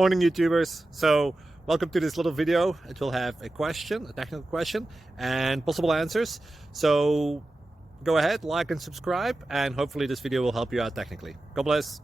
Morning YouTubers. So welcome to this little video. It will have a question, a technical question, and possible answers. So go ahead, like and subscribe, and hopefully this video will help you out technically. God bless.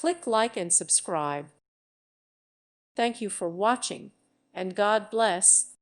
Click like and subscribe. Thank you for watching, and God bless.